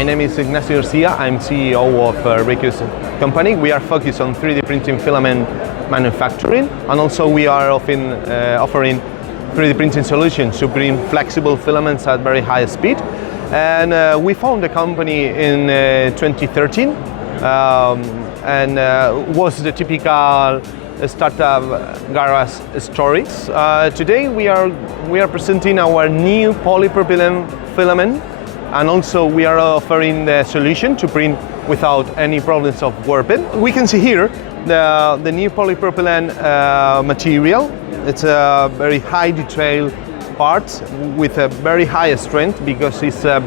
My name is Ignacio Garcia. I'm CEO of Recreus company. We are focused on 3D printing filament manufacturing, and also we are offering 3D printing solutions to bring flexible filaments at very high speed. And we found the company in 2013, and was the typical startup garage stories. Today we are presenting our new polypropylene filament, and also we are offering the solution to print without any problems of warping. We can see here the new polypropylene material. It's a very high detail part with a very high strength because it's a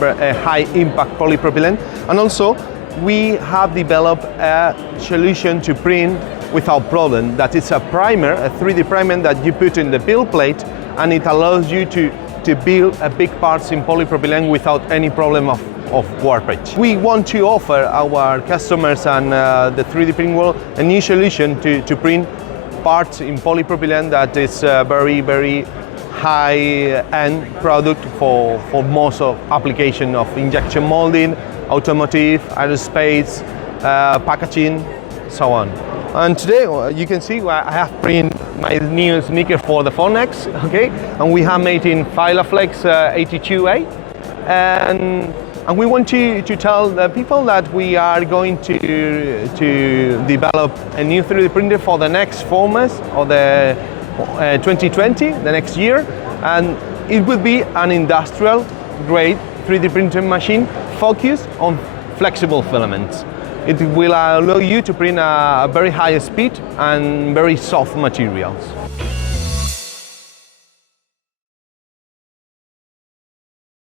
high impact polypropylene, and also we have developed a solution to print without problem. That is a primer, a 3D primer that you put in the build plate, and it allows you to build a big parts in polypropylene without any problem of warpage. We want to offer our customers and the 3D printing world a new solution to print parts in polypropylene that is a very high-end product for most of application of injection molding, automotive, aerospace, packaging, so on. And today you can see I have printed my new sneaker for the Phone X, okay? And we have made in Filaflex 82A, and we want to tell the people that we are going to develop a new 3D printer for the next 4 months or the 2020, the next year, and it will be an industrial grade 3D printing machine focused on flexible filaments. It will allow you to print a very high speed and very soft materials.